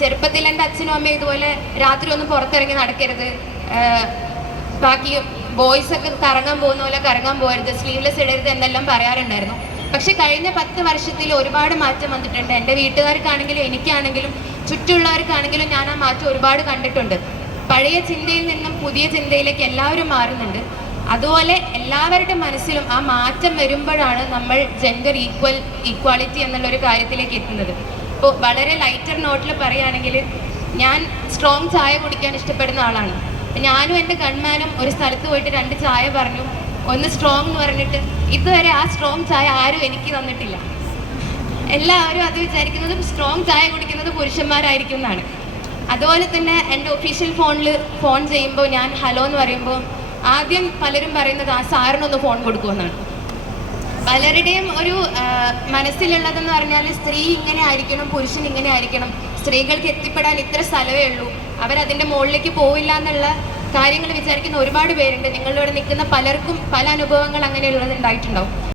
ചെറുപ്പത്തിൽ എൻ്റെ അച്ഛനും അമ്മയും ഇതുപോലെ രാത്രി ഒന്നും പുറത്തിറങ്ങി നടക്കരുത്, ബാക്കി ബോയ്സ് ഒക്കെ കറങ്ങാൻ പോകുന്ന പോലെ കറങ്ങാൻ പോകരുത്, സ്ലീവ്ലെസ് ഇടരുത് എന്നെല്ലാം പറയാറുണ്ടായിരുന്നു. പക്ഷെ കഴിഞ്ഞ 10 വർഷത്തിൽ ഒരുപാട് മാറ്റം വന്നിട്ടുണ്ട്. എൻ്റെ വീട്ടുകാർക്കാണെങ്കിലും എനിക്കാണെങ്കിലും ചുറ്റുമുള്ളവർക്കാണെങ്കിലും ഞാൻ ആ മാറ്റം ഒരുപാട് കണ്ടിട്ടുണ്ട്. പഴയ ചിന്തയിൽ നിന്നും പുതിയ ചിന്തയിലേക്ക് എല്ലാവരും മാറുന്നുണ്ട്. അതുപോലെ എല്ലാവരുടെ മനസ്സിലും ആ മാറ്റം വരുമ്പോഴാണ് നമ്മൾ ജെൻഡർ ഈക്വാളിറ്റി എന്നുള്ളൊരു കാര്യത്തിലേക്ക് എത്തുന്നത്. ഇപ്പോൾ വളരെ ലൈറ്റർ നോട്ടിൽ പറയുകയാണെങ്കിൽ, ഞാൻ സ്ട്രോങ് ചായ കുടിക്കാൻ ഇഷ്ടപ്പെടുന്ന ആളാണ്. ഞാനും എൻ്റെ ഗൺമാനും ഒരു സ്ഥലത്ത് പോയിട്ട് 2 ചായ പറഞ്ഞു, ഒന്ന് സ്ട്രോങ് എന്ന് പറഞ്ഞിട്ട് ഇതുവരെ ആ സ്ട്രോങ് ചായ ആരും എനിക്ക് തന്നിട്ടില്ല. എല്ലാവരും അത് വിചാരിക്കുന്നതും സ്ട്രോങ് ചായ കുടിക്കുന്നത് പുരുഷന്മാരായിരിക്കും എന്നാണ്. അതുപോലെ തന്നെ എൻ്റെ ഒഫീഷ്യൽ ഫോൺ ചെയ്യുമ്പോൾ ഞാൻ ഹലോ എന്ന് പറയുമ്പോൾ ആദ്യം പലരും പറയുന്നത് ആ സാറിനൊന്ന് ഫോൺ കൊടുക്കുമെന്നാണ്. പലരുടെയും ഒരു മനസ്സിലുള്ളതെന്ന് പറഞ്ഞാൽ സ്ത്രീ ഇങ്ങനെ ആയിരിക്കണം, പുരുഷൻ ഇങ്ങനെ ആയിരിക്കണം, സ്ത്രീകൾക്ക് എത്തിപ്പെടാൻ ഇത്ര സ്ഥലമേ ഉള്ളൂ, അവരതിൻ്റെ മുകളിലേക്ക് പോവില്ല എന്നുള്ള കാര്യങ്ങൾ വിചാരിക്കുന്ന ഒരുപാട് പേരുണ്ട്. നിങ്ങളിവിടെ നിൽക്കുന്ന പലർക്കും പല അനുഭവങ്ങൾ അങ്ങനെയുള്ളത് ഉണ്ടായിട്ടുണ്ടാവും.